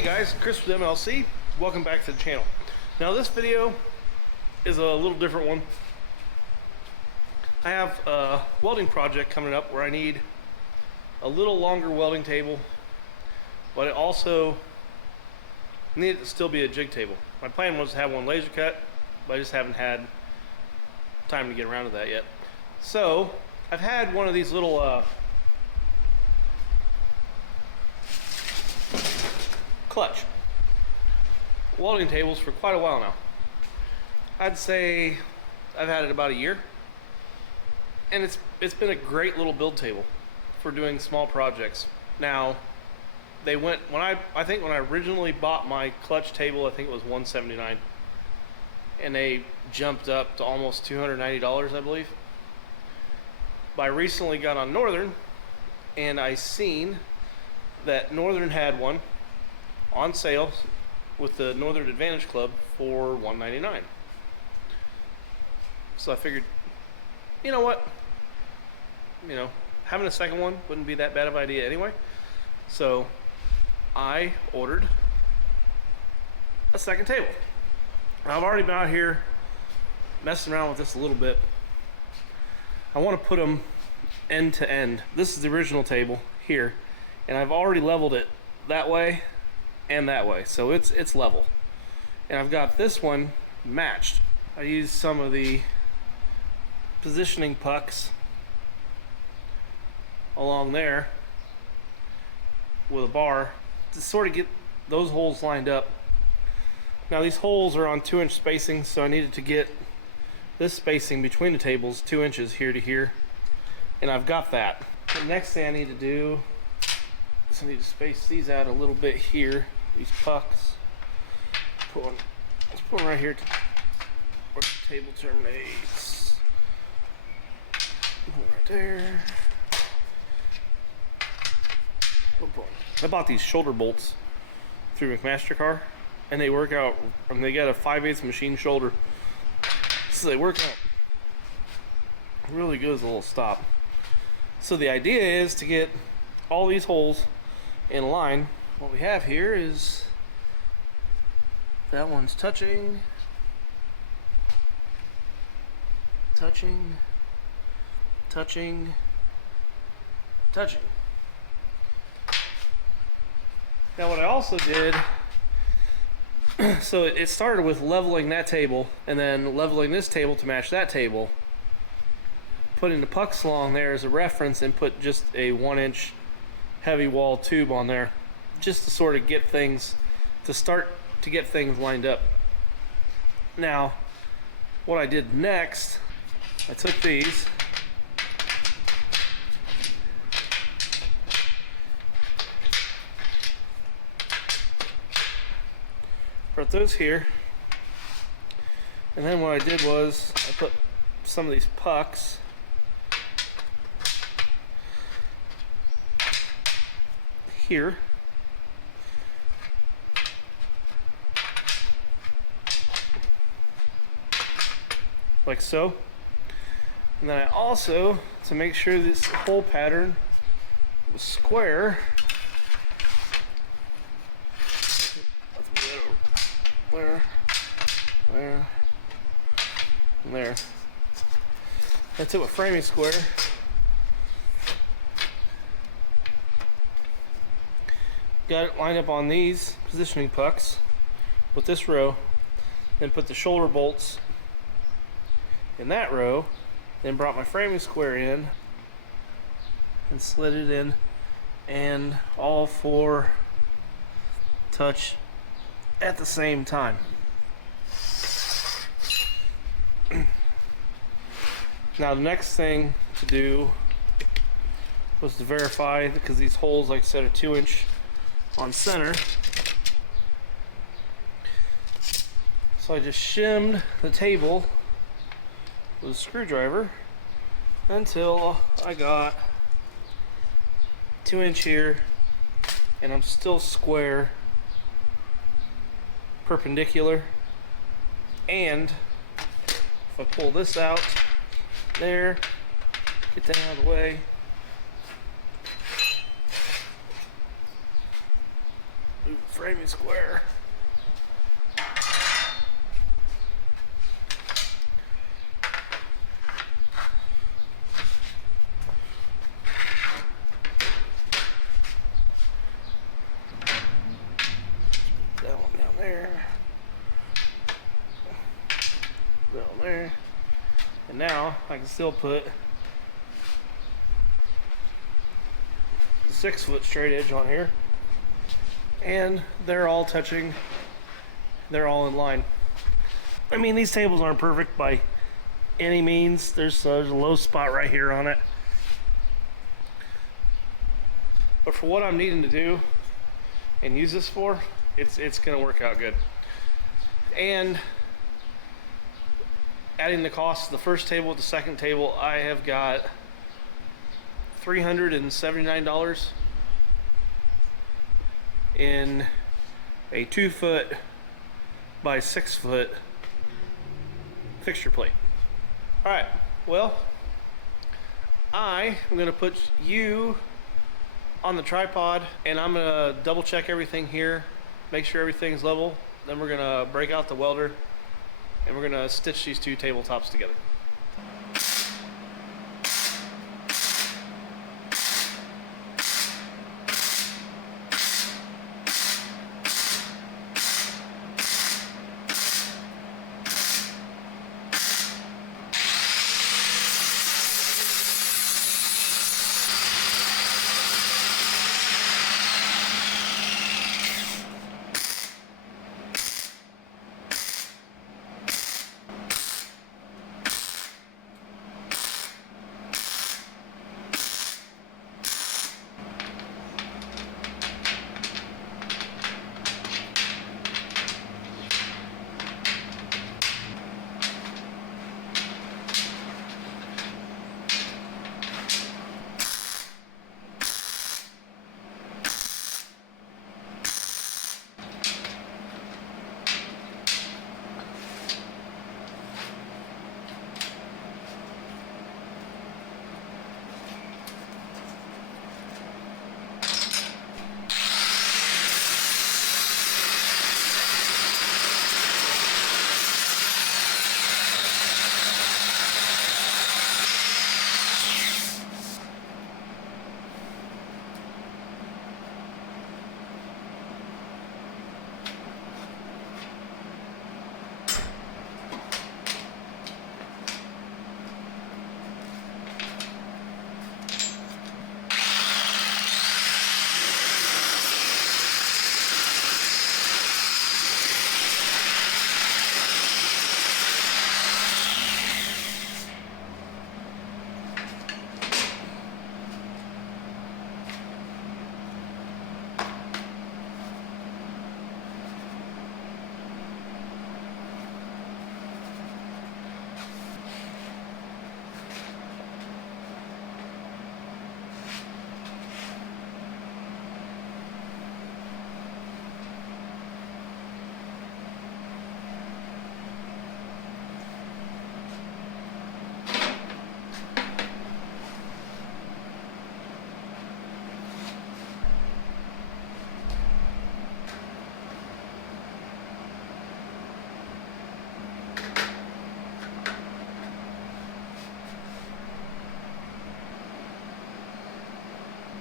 Hey guys, Chris with MLC. Welcome back to the channel. Now this video is a little different one. I have a welding project coming up where I need a little longer welding table, but it also needed to still be a jig table. My plan was to have one laser cut, but I just haven't had time to get around to that yet. So I've had one of these little Klutch welding tables for quite a while now. I'd say I've had it about a year, and it's been a great little build table for doing small projects. Now they went, I think when I originally bought my Klutch table, I think it was $179, and they jumped up to almost $290, I believe. But I recently got on Northern, and I seen that Northern had one on sale with the Northern Advantage Club for $199. So I figured, you know what, having a second one wouldn't be that bad of an idea anyway. So I ordered a second table. I've already been out here messing around with this a little bit. I want to put them end to end. This is the original table here, and I've already leveled it that way and that way, so it's level. And I've got this one matched. I used some of the positioning pucks along there with a bar to sort of get those holes lined up. Now these holes are on 2-inch spacing, so I needed to get this spacing between the tables 2 inches here to here, and I've got that. The next thing I need to do is I need to space these out a little bit here, these pucks. Let's put one right here where the table terminates. One right there. I bought these shoulder bolts through McMaster-Carr, and they work out, and they got a 5/8 machine shoulder, so they work out really good as a little stop. So the idea is to get all these holes in line. What we have here is that one's touching, touching, touching, touching. Now what I also did, so it started with leveling that table and then leveling this table to match that table, putting the pucks along there as a reference, and put just a 1-inch heavy wall tube on there just to sort of get things, to start to get things lined up. Now what I did next, I took these, put those here, and then what I did was I put some of these pucks here, like so. And then I also, to make sure this hole pattern was square, there, there, and there. I took a framing square, got it lined up on these positioning pucks with this row, then put the shoulder bolts in that row, then brought my framing square in and slid it in, and all four touch at the same time. Now the next thing to do was to verify, because these holes, like I said, are 2-inch on center. So I just shimmed the table with a screwdriver until I got 2-inch here, and I'm still square, perpendicular. And if I pull this out there, get that out of the way, framing square. That one down there. Down there. And now I can still put the 6-foot straight edge on here. And they're all touching. They're all in line. I mean, these tables aren't perfect by any means. There's a low spot right here on it. But for what I'm needing to do and use this for, it's gonna work out good. And adding the cost of the first table with the second table, I have got $379 in a 2-foot by 6-foot fixture plate. All right, well, I am gonna put you on the tripod and I'm gonna double check everything here, make sure everything's level. Then we're gonna break out the welder and we're gonna stitch these two tabletops together.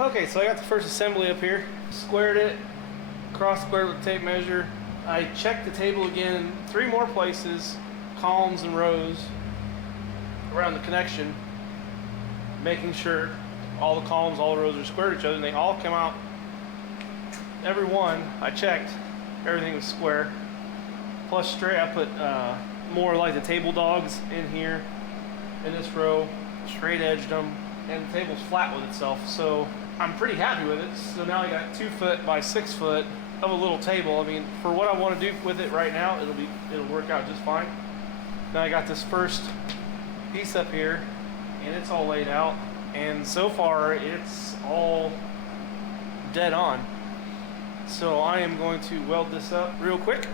Okay, so I got the first assembly up here. Squared it, cross squared with the tape measure. I checked the table again in 3 more places, columns and rows around the connection, making sure all the columns, all the rows are square to each other, and they all come out. Every one I checked, everything was square. Plus straight, I put more like the table dogs in here, in this row, straight edged them, and the table's flat with itself. So I'm pretty happy with it. So now I got 2-foot by 6-foot of a little table. I mean, for what I want to do with it right now, it'll work out just fine. Now I got this first piece up here, and it's all laid out, and so far it's all dead on. So I am going to weld this up real quick.